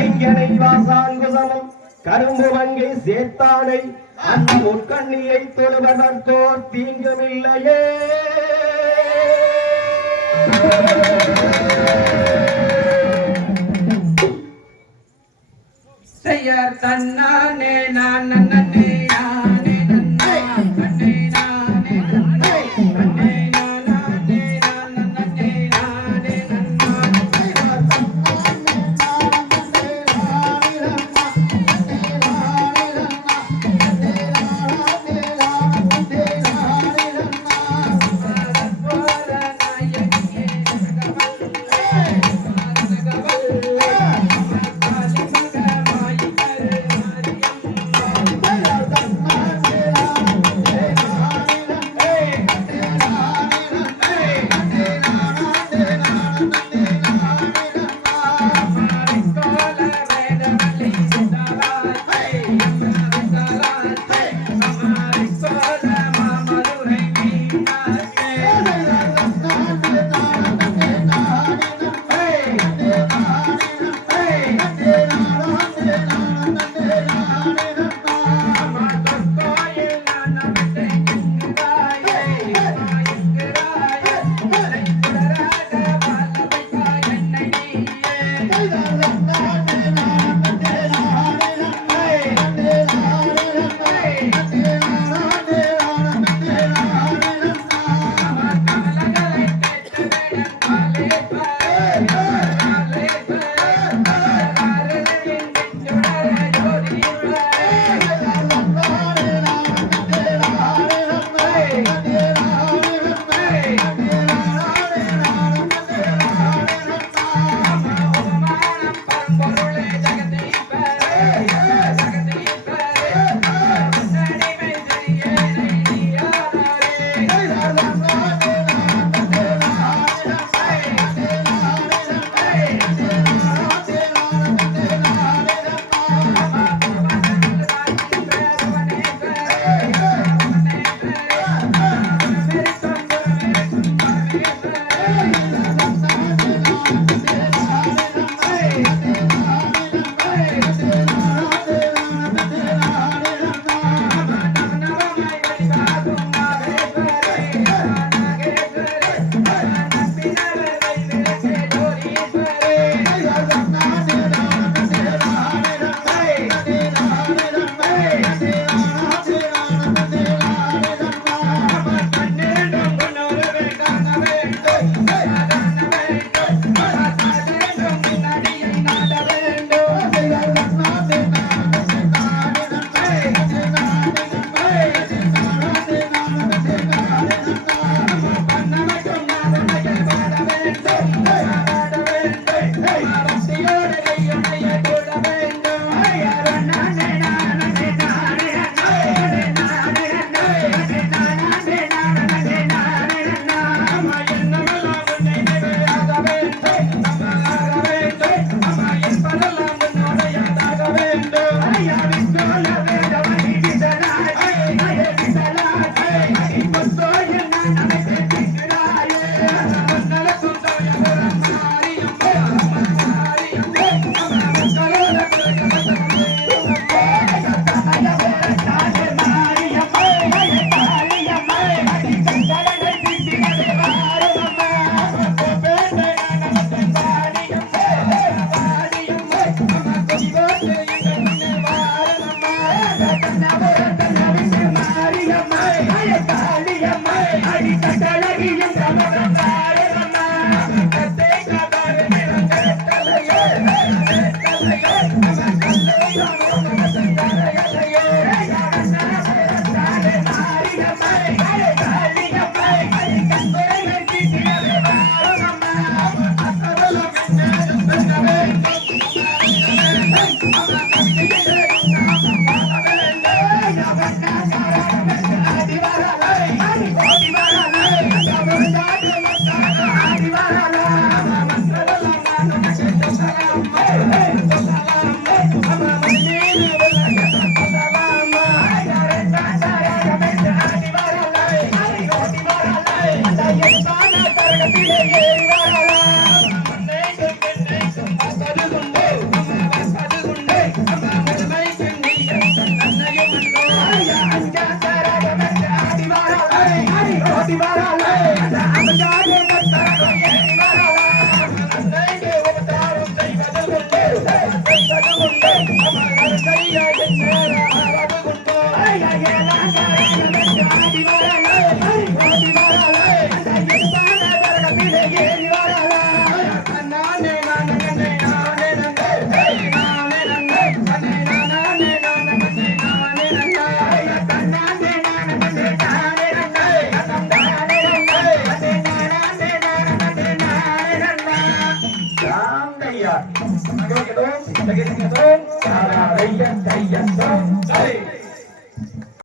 ஐங்கனை வாசாங்குசமும் கரும்பு வங்கை சேர்த்தானை அந்த முற்கண்ணியை தொழுவதற்கோர் தீங்குமில்லையே. செய்யர் தன்னானே நான் நன்னே